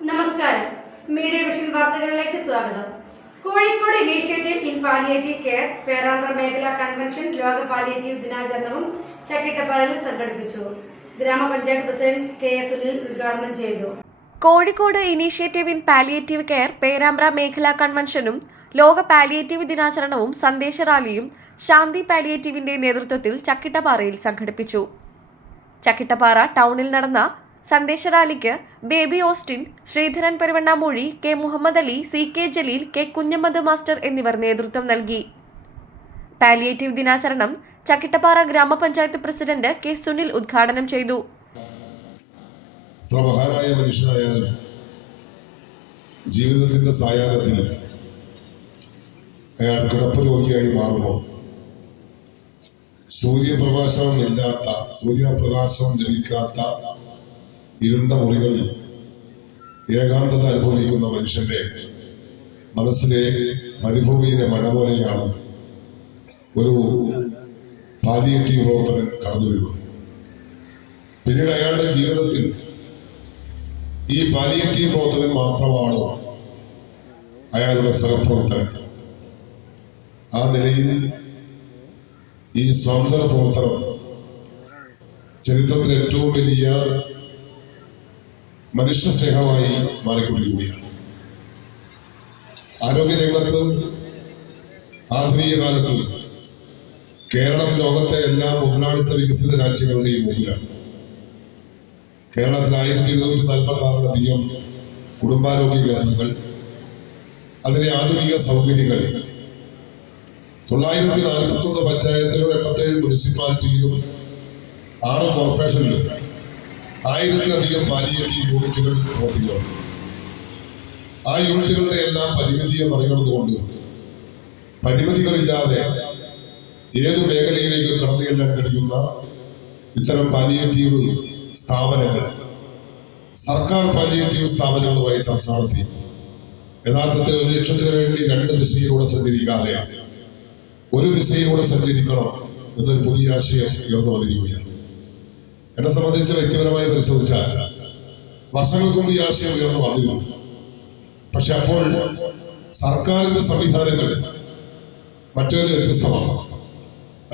നമസ്കാരം. Media vision വാർത്തകളിലേക്ക് സ്വാഗതം. Kozhikode initiative in palliative care Perambra മേഖലാ കൺവെൻഷൻ ലോക പാലിയേറ്റീവ് ദിനാചരണവും ചക്കിട്ടപ്പാറയിൽ സംഘടിപ്പിച്ചു. ഗ്രാമപഞ്ചായത്ത് പ്രസിഡന്റ് KS സുനിൽ ഉദ്ഘാടനം ചെയ്തു. Kozhikode initiative in palliative care Perambra മേഖലാ കൺവെൻഷനും ലോക പാലിയേറ്റീവ് ദിനാചരണവും സന്ദേശ റാലിയും ശാന്തി പാലിയേറ്റീവിന്റെ നേതൃത്വത്തിൽ ചക്കിട്ടപ്പാറയിൽ സംഘടിപ്പിച്ചു. ചക്കിട്ടപ്പാറ ടൗണിൽ നടന്ന സന്ദേശ റാലിക്ക് Baby Austin, Sreedharan Peruvannamuzhi, K Muhammad Ali, CK Jaleel, K Kunhammad master എന്നിവർ നേതൃത്വം നൽകി. പാലിയേറ്റീവ് ദിനാചരണം ചക്കിട്ടപ്പാറ ഗ്രാമപഞ്ചായത്ത് പ്രസിഡന്റ് K സുനിൽ ഉദ്ഘാടനം ചെയ്തു. മഹാനായ മനുഷ്യനായാലും ജീവിതത്തിന്റെ സായാഹ്നത്തിൽ അയാൾ കിടപ്പ് രോഗിയായി മാറുമ്പോൾ സൂര്യപ്രകാശം ലഭിക്കാത്ത ഇരുണ്ട മുറികളിൽ ഏകാന്തത അനുഭവിക്കുന്ന മനുഷ്യന്റെ മനസ്സിലെ മരുഭൂമിയിലെ മഴ പോലെയാണ് ഒരു പാലിയേറ്റീവ് പ്രവർത്തകൻ കടന്നു വരുന്നത്. പിന്നീട് അയാളുടെ ജീവിതത്തിൽ ഈ പാലിയേറ്റീവ് പ്രവർത്തകൻ മാത്രമാണ് അയാളുടെ സഹപ്രവർത്തകൻ. ആ നിലയിൽ ഈ സ്വാതന്ത്ര്യ പ്രവർത്തനം ചരിത്രത്തിൽ ഏറ്റവും വലിയ മനുഷ്യ സ്നേഹമായി മാറിക്കൊണ്ടിരിക്കുകയാണ്. ആരോഗ്യരംഗത്ത് ആധുനിക കാലത്ത് കേരളം ലോകത്തെ എല്ലാ മുതലാളിത്ത വികസിത രാജ്യങ്ങളുടെയും മുമ്പിലാണ്. കേരളത്തിൽ 1246 കുടുംബാരോഗ്യ കേന്ദ്രങ്ങൾ, അതിലെ ആധുനിക സൗകര്യങ്ങൾ, 941 പഞ്ചായത്തിലും 87 മുനിസിപ്പാലിറ്റിയിലും 6 കോർപ്പറേഷനിലും 1000-ലധികം പാലിയേറ്റീവ് യൂണിറ്റുകൾ പ്രവർത്തിക്കുന്നു. ആ യൂണിറ്റുകളുടെ എല്ലാം പരിമിതിയെ മറികടന്നുകൊണ്ട് പരിമിതികളില്ലാതെ ഏതു മേഖലയിലേക്കും കടന്നു ചെല്ലാൻ കഴിയുന്ന ഇത്തരം പാലിയേറ്റീവ് സ്ഥാപനങ്ങൾ, സർക്കാർ പാലിയേറ്റീവ് സ്ഥാപനങ്ങളുമായി ചർച്ച നടത്തി യഥാർത്ഥത്തിൽ ഒരു ലക്ഷ്യത്തിന് വേണ്ടി 2 ദിശയിലൂടെ സഞ്ചരിക്കാതെ ഒരു ദിശയിലൂടെ സഞ്ചരിക്കണം എന്നൊരു പുതിയ ആശയം ഉയർന്നു വന്നിരിക്കുകയാണ്. എന്നെ സംബന്ധിച്ച് വ്യക്തിപരമായി പരിശോധിച്ചാൽ വർഷങ്ങൾക്ക് മുമ്പ് ഈ ആശയം ഉയർന്നു വന്നിരുന്നു. പക്ഷെ അപ്പോൾ സർക്കാരിന്റെ സംവിധാനങ്ങൾ മറ്റൊരു വ്യത്യസ്തമാണ്.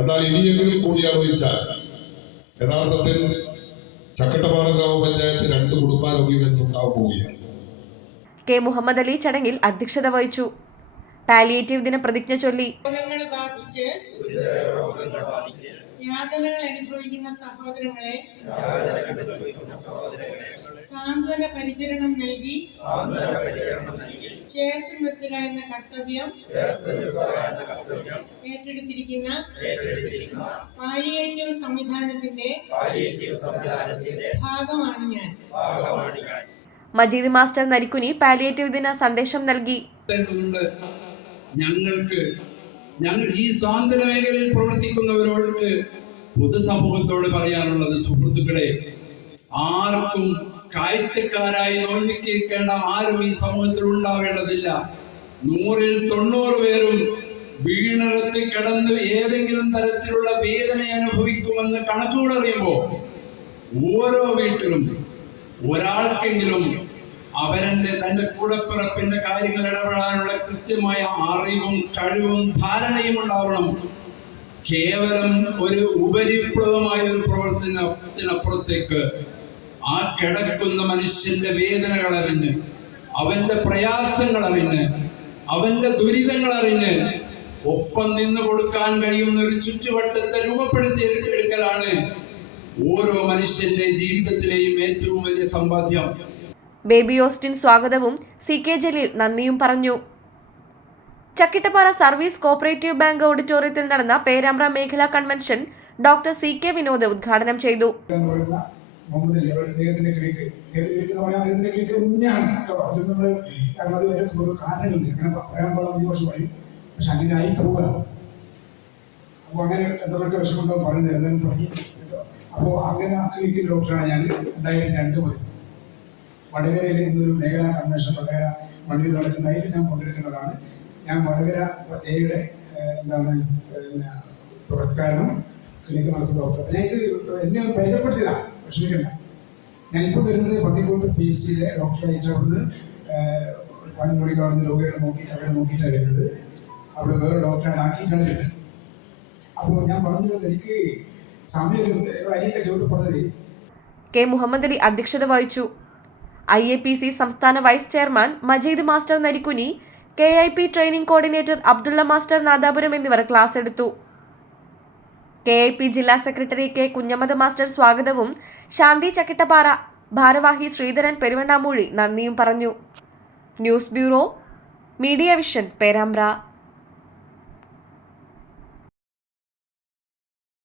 എന്നാൽ ഇനിയെങ്കിലും കൂടിയാലോചിച്ചാൽ യഥാർത്ഥത്തിൽ ചക്കിട്ടപ്പാറ ഗ്രാമപഞ്ചായത്ത് 2 കുടുംബാരോഗ്യ കേന്ദ്രം ഉണ്ടാവാൻ പോവുകയാണ്. K മുഹമ്മദ് അലി ചടങ്ങിൽ അധ്യക്ഷത വഹിച്ചു. പാലിയേറ്റീവ് ദിന പ്രതിജ്ഞ ചൊല്ലി. യാതനകൾ അനുഭവിക്കുന്ന സഹോദരങ്ങളെ സാന്ത്വന പരിചരണം നൽകി ചേർത്ത് നിർത്തുക എന്ന കർത്തവ്യം ഏറ്റെടുത്തിരിക്കുന്ന പാലിയേറ്റീവ് സംവിധാനത്തിന്റെ ഭാഗമാണ് ഞാൻ. മജീദ് മാസ്റ്റർ നരിക്കുനി പാലിയേറ്റീവ് ദിന സന്ദേശം നൽകി. ഞങ്ങൾ ഈ സ്വാതന്ത്ര്യ മേഖലയിൽ പ്രവർത്തിക്കുന്നവരോട് പൊതുസമൂഹത്തോട് പറയാനുള്ളത്, സുഹൃത്തുക്കളെ, ആർക്കും കാഴ്ചക്കാരായി നോക്കിക്കേണ്ട ആരും ഈ സമൂഹത്തിൽ ഉണ്ടാവേണ്ടതില്ല. 100-ൽ 90 പേരും വീണിടത്ത് കിടന്ന് ഏതെങ്കിലും തരത്തിലുള്ള വേദന അനുഭവിക്കുമെന്ന് കണക്കുകൾ അറിയുമ്പോൾ ഓരോ വീട്ടിലും ഒരാൾക്കെങ്കിലും തന്റെ കൂടപ്പിറപ്പിന്റെ കാര്യങ്ങൾ ഇടപെടാനുള്ള കൃത്യമായ അറിവും കഴിവും ധാരണയും ഉണ്ടാവണം. കേവലം ഒരു ഉപരിപ്ലവമായ ഒരു പ്രവർത്തനത്തിനപ്പുറത്തേക്ക് ആ കിടക്കുന്ന മനുഷ്യന്റെ വേദനകൾ അറിഞ്ഞ്, അവന്റെ പ്രയാസങ്ങൾ അറിഞ്ഞ്, അവന്റെ ദുരിതങ്ങൾ അറിഞ്ഞ് ഒപ്പം നിന്ന് കൊടുക്കാൻ കഴിയുന്ന ഒരു ചുറ്റുവട്ടത്തെ രൂപപ്പെടുത്തി എടുക്കലാണ് ഓരോ മനുഷ്യന്റെ ജീവിതത്തിലെയും ഏറ്റവും വലിയ സമ്പാദ്യം. ബേബി ഓസ്റ്റിൻ സ്വാഗതവും CK ജലീൽ നന്ദിയും പറഞ്ഞു. ചക്കിട്ടപ്പാറ സർവീസ് കോഓപ്പറേറ്റീവ് ബാങ്ക് ഓഡിറ്റോറിയത്തിൽ നടന്ന പേരാമ്പ്ര മേഖലാ കൺവെൻഷൻ ഡോക്ടർ CK വിനോദ് ഉദ്ഘാടനം ചെയ്തു. അപ്പോൾ അങ്ങനെ ക്ലിനിക്കൽ ഡോക്ടറാണ് ഞാൻ. 2002 മുതൽ വടകരയിൽ ഇന്നൊരു മേഖലാ കൺവെൻഷൻ വടകര മണ്ണിൽ നടക്കുന്നതിൽ ഞാൻ പങ്കെടുക്കേണ്ടതാണ്. ഞാൻ വടകര യുടെ തുടക്കാരനും ക്ലിനിക്കൽ നഴ്സ് ഡോക്ടർ. ഞാൻ ഇത് എന്നെ പരിചയപ്പെടുത്തിയതാണ്, വിഷമിക്കണ്ട. ഞാനിപ്പോൾ വരുന്നത് പതിക്കോട്ട് PSC ഡോക്ടറായിട്ട് അവിടുന്ന് 15 മണിക്ക് അവിടെ നിന്ന് രോഗികളെ നോക്കിയിട്ട് അവിടെ നോക്കിയിട്ടാണ് വരുന്നത്. അവിടെ വേറെ ഡോക്ടറെ ആക്കിയിട്ടാണ് വരുന്നത്. അപ്പോൾ ഞാൻ പറഞ്ഞത് എനിക്ക് സമയം അരിയൊക്കെ ചോട്ട് പറഞ്ഞത് കെ മുഹമ്മദ് അലി അധ്യക്ഷത വഹിച്ചു. IAPC സംസ്ഥാന vice chairman Majeed master Narikkuni, KIP training coordinator Abdulla master Nadapuram എന്നിവർ ക്ലാസ് എടുത്തു. KIP ജില്ലാ സെക്രട്ടറി K കുഞ്ഞമ്മദ് മാസ്റ്റർ സ്വാഗതവും ശാന്തി ചക്കിട്ടപ്പാറ ഭാരവാഹി ശ്രീധരൻ പെരുവണ്ണാമൂഴി നന്ദിയും പറഞ്ഞു. News bureau, media vision, Perambra.